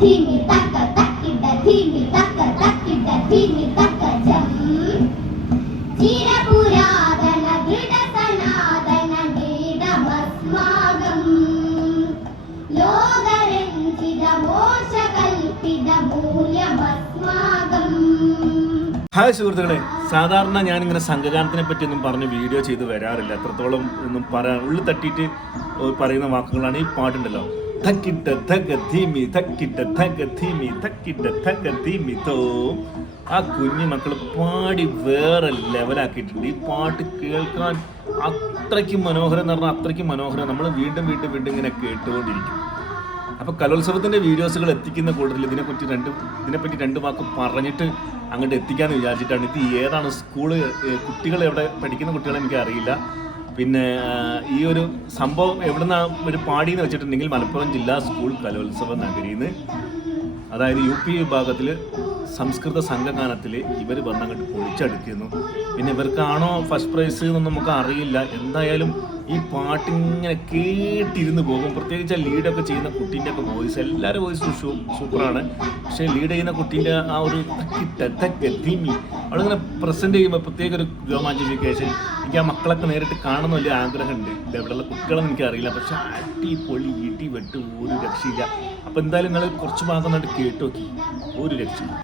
Hi സുഹൃത്തുക്കളെ, സാധാരണ ഞാനിങ്ങനെ സംഘഗാനത്തിനെ പറ്റിയൊന്നും പറഞ്ഞ് വീഡിയോ ചെയ്ത് വരാറില്ല. എത്രത്തോളം ഒന്നും ഉള്ളിൽ തട്ടിയിട്ട് പറയുന്ന വാക്കുകളാണ് ഈ പാട്ടുണ്ടല്ലോ. തക്കിട്ട തക ധീമി തക്കിട്ട തക ധീമി തക്കിട്ട തക ധീമി തോ. ആ കുഞ്ഞു മക്കൾ പാടി വേറെ ലെവലാക്കിയിട്ടുണ്ട്. ഈ പാട്ട് കേൾക്കാൻ അത്രയ്ക്കും മനോഹരം എന്ന് പറഞ്ഞാൽ അത്രയ്ക്കും മനോഹരം. നമ്മൾ വീണ്ടും വീണ്ടും വീണ്ടും ഇങ്ങനെ കേട്ടുകൊണ്ടിരിക്കും. അപ്പോൾ കലോത്സവത്തിൻ്റെ വീഡിയോസുകൾ എത്തിക്കുന്ന കൂടുതൽ ഇതിനെപ്പറ്റി രണ്ട് വാക്ക് പറഞ്ഞിട്ട് അങ്ങോട്ട് എത്തിക്കാമെന്ന് വിചാരിച്ചിട്ടാണ്. ഇത് ഏതാണ് സ്കൂള്, കുട്ടികൾ എവിടെ പഠിക്കുന്ന കുട്ടികളെ എനിക്ക് അറിയില്ല. പിന്നെ ഈ ഒരു സംഭവം എവിടെ നിന്നാണ് ഒരു പാടിയെന്ന് വെച്ചിട്ടുണ്ടെങ്കിൽ മലപ്പുറം ജില്ലാ സ്കൂൾ കലോത്സവ നഗരിയിൽ നിന്ന്, അതായത് UP വിഭാഗത്തിൽ സംസ്കൃത സംഘഗാനത്തിൽ ഇവർ വന്നങ്ങോട്ട് പൊളിച്ചടുക്കുന്നു. പിന്നെ ഇവർക്കാണോ ഫസ്റ്റ് പ്രൈസ് എന്നൊന്നും നമുക്ക് അറിയില്ല. എന്തായാലും ഈ പാട്ടിങ്ങനെ കേട്ടിരുന്ന് പോകും. പ്രത്യേകിച്ച് ലീഡൊക്കെ ചെയ്യുന്ന കുട്ടീൻ്റെ ഒക്കെ വോയിസ്, എല്ലാവരും വോയിസും സൂപ്പറാണ്. പക്ഷേ ലീഡ് ചെയ്യുന്ന കുട്ടീൻ്റെ ആ ഒരു ധീമി അവളിങ്ങനെ പ്രസൻറ്റ് ചെയ്യുമ്പോൾ പ്രത്യേക ഒരു രോമാഞ്ചിഫിക്കേഷൻ. എനിക്ക് ആ മക്കളൊക്കെ നേരിട്ട് കാണുന്ന വലിയ ആഗ്രഹമുണ്ട്. ഇതെവിടെയുള്ള കുട്ടികളെന്ന് എനിക്കറിയില്ല. പക്ഷെ അടിപൊളി ഇടി വെട്ട് ഒരു രക്ഷയില്ല. അപ്പോൾ എന്തായാലും നിങ്ങൾ കുറച്ച് ഭാഗം നട്ട് കേട്ട് നോക്കി, ഒരു രക്ഷയില്ല.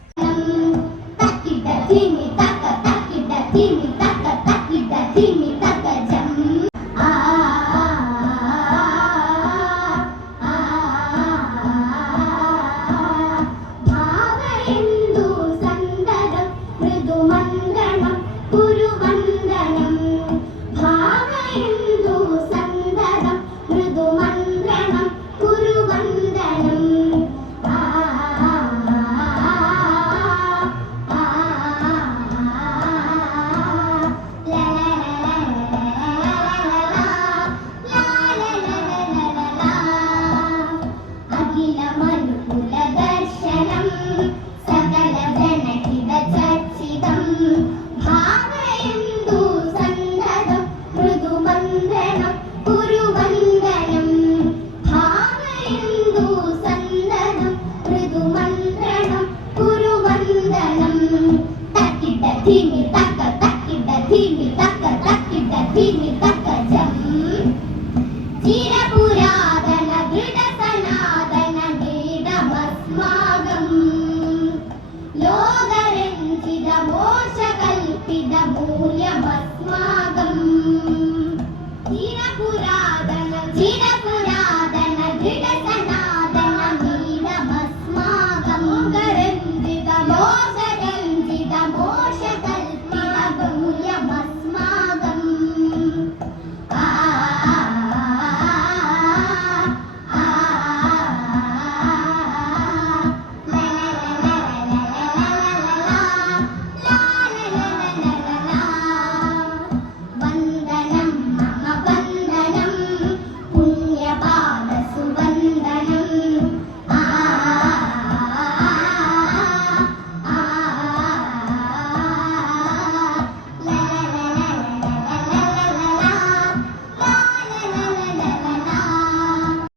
Lord